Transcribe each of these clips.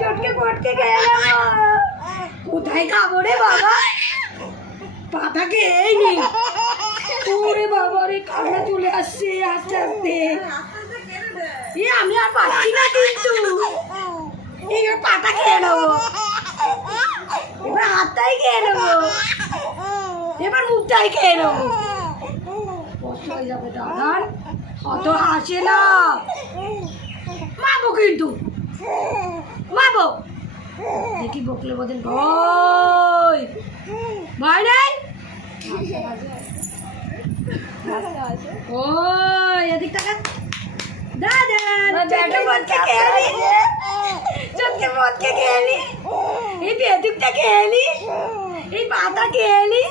চটকে পটকে খেয়ে নেবো। কোথায় খাবো রে বাবা? পাতা খেয়েই নেই। ওরে বাবা রে, কান্না চলে আসছে আস্তে আস্তে। আমি আর পাচ্ছি না কিন্তু। এবার পাতা খেয়ে নেবো, এবার হাতটাই খেয়ে নেবো, এবার মুখটাই খেয়ে নেবো। কষ্ট হয়ে যাবে দাদার, অত হাসে না। মাবো কিন্তু, মাবো। দেখি বকলে বলেন ভয় ভয় নেই। ওই এদিক টাকা দাদা, চটকে পটকে খেয়ে নি, চটকে পটকে খেয়ে নি, এই বেদুকটা খেয়ে নি, এই পাতা খেয়ে নি,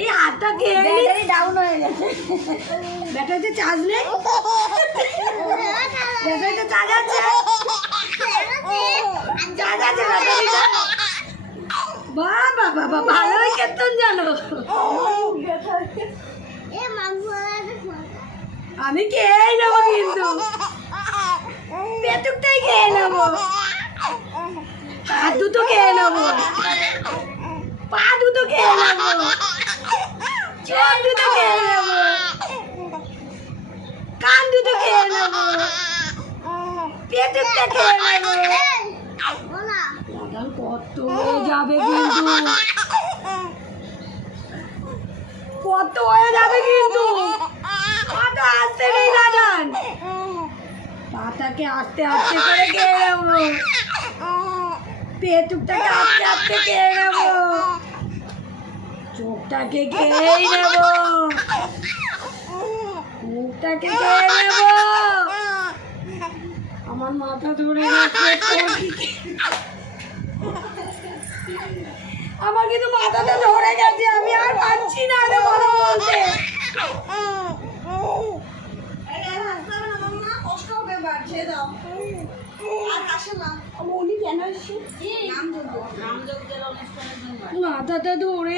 এই হাতটা খেয়ে নি। ডাউন হয়ে গেছে, ব্যাটারিতে চার্জ নেই, ব্যাটারিতে চার্জ আছে, চার্জ আছে ব্যাটারিটা। বাবা বাবা, ভালোই কেতন জানো। আমি খেয়ে নেবো কিন্তু, পেটুকটাই খেয়ে নেবো, হাত দুটো খেয়ে নেবো, পা দুটো খেয়ে নেবো, চোখ দুটো খেয়ে নেবো, কান দুটো খেয়ে নেবো, পেটুকটা খেয়ে নেবো। দাদার কত হয়ে যাবে কিন্তু, কত হয়ে যাবে কিন্তু। পাতা আসতে নেই দাদান, পাতাকে আস্তে আস্তে করে খেয়ে নেবো, পেটুকটাকে আস্তে আস্তে খেয়ে নেবো, চোখটাকে খেয়েই নেবো, মুখটাকে খেয়ে নেবো। আমার মাথা ধরে গেছে, আমার কিন্তু মাথাটা ধরে গেছে, আমি আর পারছি না কথা বলতে। মাথাটা ধরে